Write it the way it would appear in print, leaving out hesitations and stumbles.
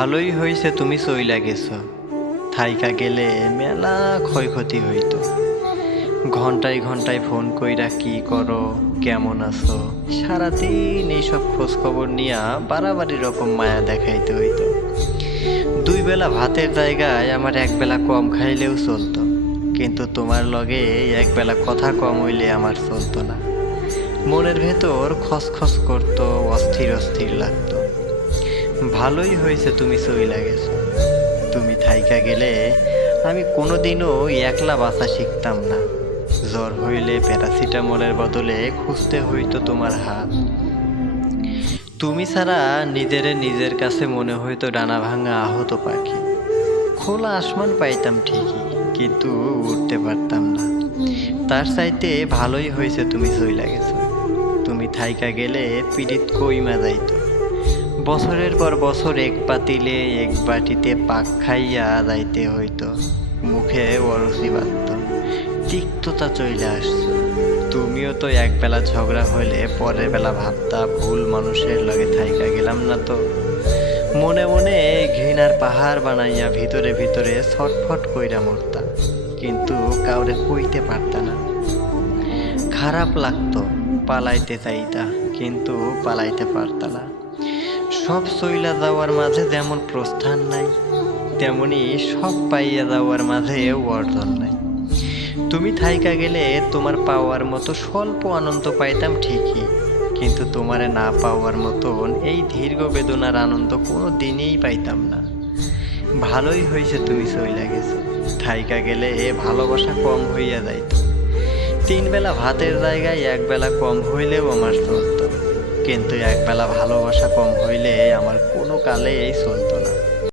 ভালোই হইছে তুমি চইলা গেছো। থাইকা গেলে মেলা ক্ষয়ক্ষতি হইতো। ঘন্টায় ঘন্টায় ফোন কইরা কি করো, কেমন আছো, সারাদিন এইসব খোঁজ খবর নিয়া বাড়াবাড়ি রকম মায়া দেখাইতে হইতো। দুই বেলা ভাতের জায়গায় আমার এক বেলা কম খাইলেও চলতো, কিন্তু তোমার লগে এক বেলা কথা কম হইলে আমার চলতো না। মনের ভেতর খসখস করতো, অস্থির অস্থির লাগতো। ভালোই হয়েছে তুমি চইলা গেছো। তুমি থাইকা গেলে আমি কোনোদিনও একলা বাঁচা শিখতাম না। জ্বর হইলে প্যারাসিটামলের বদলে খুঁজতে হইতো তোমার হাত। তুমি ছাড়া নিজের কাছে মনে হইতো ডানা ভাঙা আহত পাখি। খোলা আসমান পাইতাম ঠিকই, কিন্তু উঠতে পারতাম না। তার চাইতে ভালোই হয়েছে তুমি চইলা গেছো। তুমি থাইকা গেলে পীড়িত কইমা যাইতো। বছরের পর বছর এক পাতিলে এক বাটিতে পাক খাইয়া যাইতে হইতো। মুখে অরুচি বাঁধত, তিক্ততা চইলে আসছো। তুমিও তো একবেলা ঝগড়া হইলে পরের বেলা ভাবতা ভুল মানুষের লগে থাইকা গেলাম না তো। মনে মনে ঘৃণার পাহাড় বানাইয়া ভিতরে ভিতরে ছটফট কইরা মরতা, কিন্তু কাউরে কইতে পারতা না। খারাপ লাগতো, পালাইতে চাইতা, কিন্তু পালাইতে পারতা না। সব চইলা যাওয়ার মাঝে যেমন প্রস্থান নাই, তেমনি সব পাইয়া যাওয়ার মাঝেও অর্জন নাই। তুমি থাইকা গেলে তোমার পাওয়ার মতো স্বল্প আনন্দ পাইতাম ঠিকই, কিন্তু তোমারে না পাওয়ার মতন এই দীর্ঘ বেদনার আনন্দ কোনো দিনেই পাইতাম না। ভালোই হয়েছে তুমি চইলা গেছো। থাইকা গেলে ভালোবাসা কম হইয়া যাইত। তিন বেলা ভাতের জায়গায় এক বেলা কম হইলেও আমার চলতো, কিন্তু এক বেলা ভালোবাসা কম হইলে আমার কোনো কালেই চলতো না।